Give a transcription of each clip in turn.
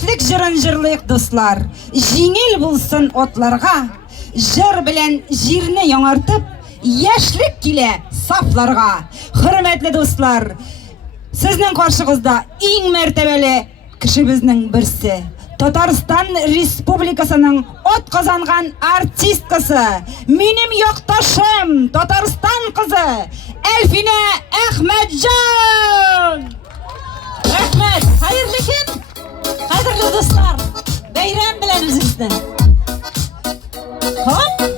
Яшьлек жырын жырлыйк дуслар, жеңел булсын отларга, жыр белән җирне яңартып, яшьлек килә сафларга. Хөрмәтле дуслар, сезнең каршыгызда иң мәртәбәле кешебезнең берсе, Татарстан Республикасының от казанган артисткасы, минем якташым, Татарстан кызы Әлфинә Әхмәтҗан. Рәхмәт, хәерле көн. Кадерле дуслар, бәйрәм белән үзегезне. Хоп!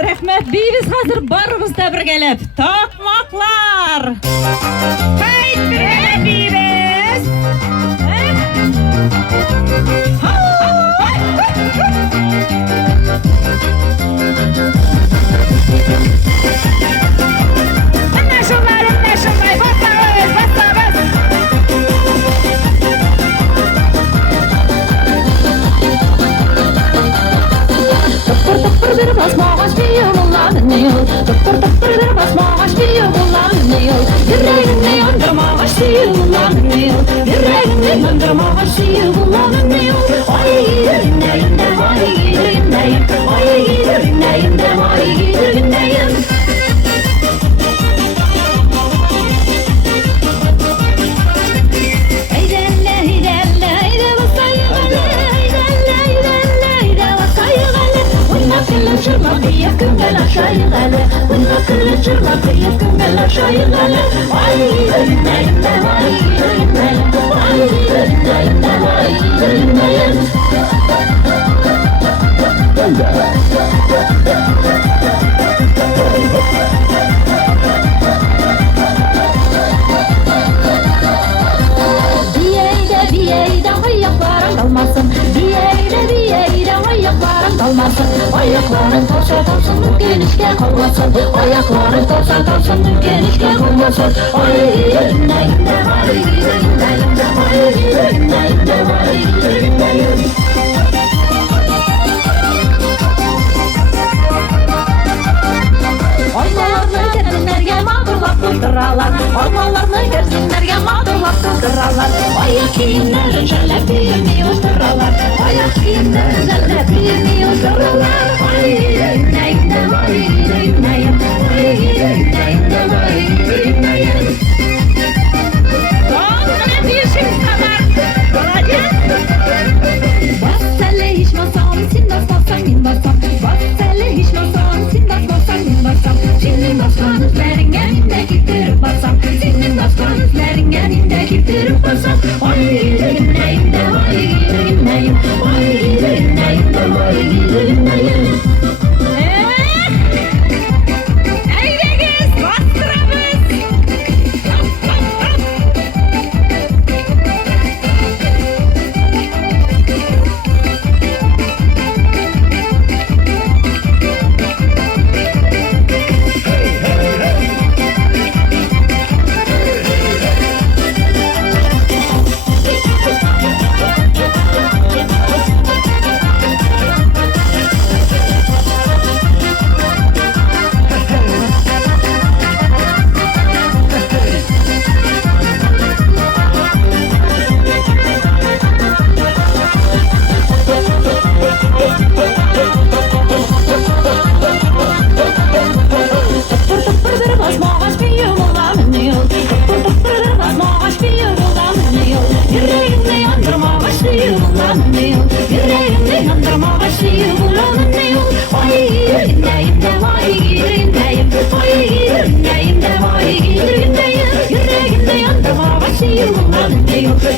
Рәхмәт, бейбіз хазыр барыбыз да бергәләп. Токмаклар! Кайт бейбіз! Bir basmağaç bir yollarını yol bir basmağaç bir yollarını yol Yüreğimde yandırmağaç bir yollarını yol Yüreğimde yandırmağaç bir yollarını yol Ay giderimdeyim de ay giderimdeyim Ay giderimdeyim de ay giderimdeyim Yakınlar aşağıyalı, bunlar çırpı yakınlar aşağıyalı. Ay giderimdeyim de ay giderimdeyim, ay giderimdeyim de ay giderimdeyim. Biyeyde ayakların kalmasın. Biyeyde ayakların kalmasın. Ayakların tavşa tavşın genişke kalmasın. Ayakların tavşa tavşın genişke kalmasın. Ay inne inne ay inne inne ay inne inne ay inne. Aynalarını kerzinlerge mağdurlap durduраlar. Aynalarını kerzinlerge mağdurlap durduраlar. Ayak kiyimlerin şöyle büyümüyor duralar. Ayak kiyimlerin şöyle büyümüyor duralar. Ay inne inne ay inne inne ay inne inne ay inne inne. Doğumuna bir şey kadar. Olacak. Bas hele hiç masam, sin bassan min basam. Bas hele hiç masam, sin bassan min basam. Senin baskan üzlerin geninde getirip basam. Senin baskan üzlerin geninde getirip basam. Ay inne inne ay inne inne ay inne inne ay inne inne. Eylegiz, bastırımız. Hop, hop, hop.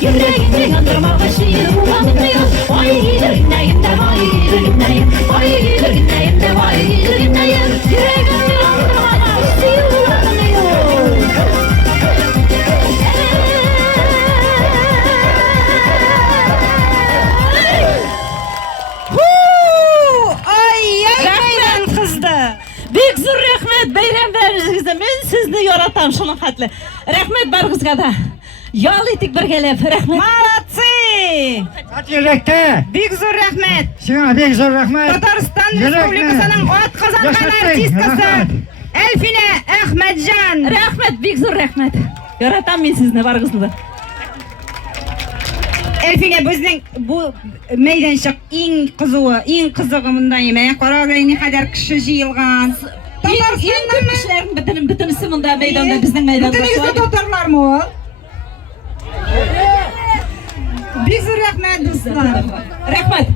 Yüreğimde yandırma başıyım ulanmıyor. Ay yüreğimde vay yüreğimdeyim. Ay yüreğimde vay yüreğimdeyim. Yüreğimde yandırma başıyım ulanmıyor. Ay aymaydan kızdı. Büyük zor rahmet bayramlarinizga men sizni yoratam shuni xatli. Rahmet barg'izga da. Yol etik birgalab rahmet. Молодцы! Atiyrekte. Büyük zor rahmet. Sana büyük zor rahmet. Tatariston Yürekli. Respublikasının ot kazangan Yaşatın, artistkası rahmet. Elfine Ahmedjan. Rahmet, büyük zor rahmet. Yoratam men sizni barg'izda. Elfine bizning bu meydanchik eng qizig'i bundan emas. Qarag'ay ne kadar kishi jiyilgan. Tataristondan kishilarning bitinisi bunda maydonda bizning maydonda. Butuningizda tatarlarmi o? Büyük zor rahmet dostlar. Rahmet.